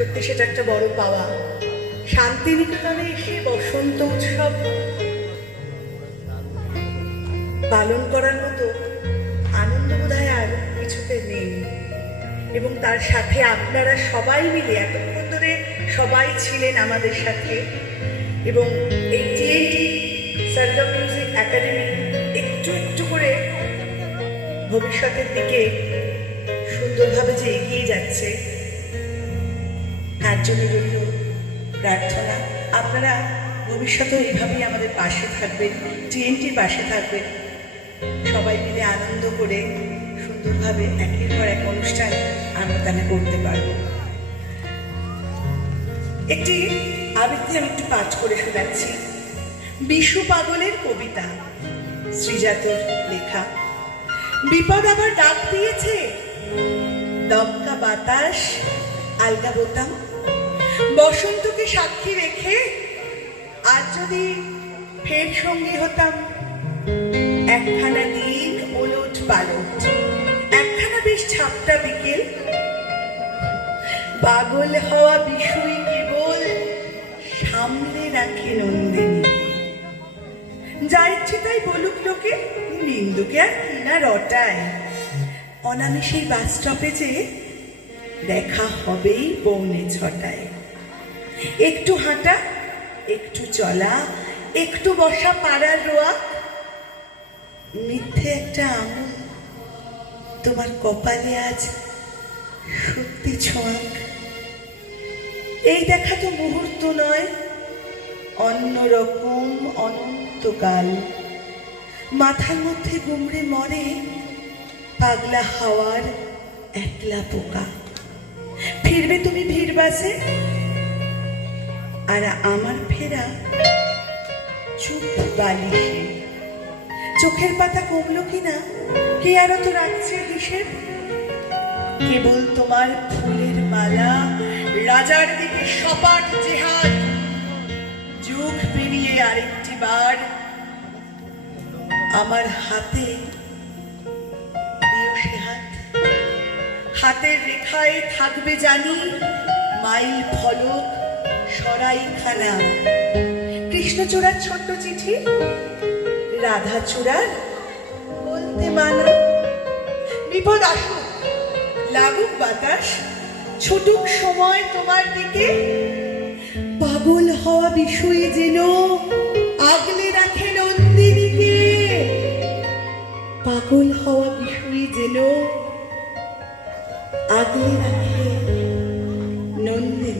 সত্যি সেটা একটা বড় পাওয়া। শান্তিনিকেতনে এসে বসন্ত উৎসব পালন করার মতো আনন্দ বোধহয় আর কিছুতে নেই। এবং তার সাথে আপনারা সবাই মিলে এতক্ষণ ধরে সবাই ছিলেন আমাদের সাথে। এবং এই টিএনটি সারগম মিউজিক একাডেমি একটু একটু করে ভবিষ্যতের দিকে সুন্দরভাবে যে এগিয়ে যাচ্ছে, তার জন্য রইল প্রার্থনা। আপনারা ভবিষ্যতেও এইভাবেই আমাদের পাশে থাকবেন, টিএনটির পাশে থাকবেন। সবাই মিলে আনন্দ করে সুন্দরভাবে একের পর এক অনুষ্ঠান আমরা তাহলে করতে পারব। একটি আবৃত্তি আমি একটু পাঠ করে শোনাচ্ছি। বিশু পাগলের কবিতা, শ্রীজাতর লেখা। বিপদ আবার ডাক দিয়েছে, দমকা বাতাস, আলগা বোতাম। বসন্তকে সাক্ষী রেখে আজ যদি ফের সঙ্গী হতাম, একখানা দিন ওলট পালট, একখানা বেশ ছাপটা বিকেল। পাগল হওয়া বিষয় কেবল সামলে রাখে নন্দিনী। যা ইচ্ছে তাই বলুক লোকে, বিন্দুকে আর কিনা রটায়। অনামিষেই বাস স্টপেজে দেখা হবেই 6:45। একটু হাঁটা, একটু চলা, একটু বসা পাড়ার রোয়া। মিথ্যে একটা আমল তোমার কপালে আজ সত্যি ছোঁয়াক। এই দেখা তো মুহূর্ত নয়, অন্যরকম অনন্তকাল। মাথার মধ্যে গুমড়ে মরে পাগলা হাওয়ার একলা পোকা। ফিরবে তুমি ভিড় বাসে, আর আমার ফেরা চুপ বালিশে। চোখের পাতা কমলো কিনা কে আরো তো রাখছে হিসেব। কেবল তোমার ফুলের মালা, রাজার দিকে সপাট জেহাদ। যুগ পেরিয়ে আরেকটি বার আমার হাতে দিও সে হাত। হাতের রেখায় থাকবে জানি মাইল ফলক, সরাইখানা। কৃষ্ণচূড়ার ছোট্ট চিঠি, রাধাচূড়ার বলতে মানা। বিপদ আসুক, লাগুক বাতাস, ছুটুক সময় তোমার দিকে। পাগল হওয়া বিষয়ে যেন আগলে রাখে নন্দিনীকে। পাগল হওয়া বিষয়ে যেন আগলে রাখে নন্দিনী।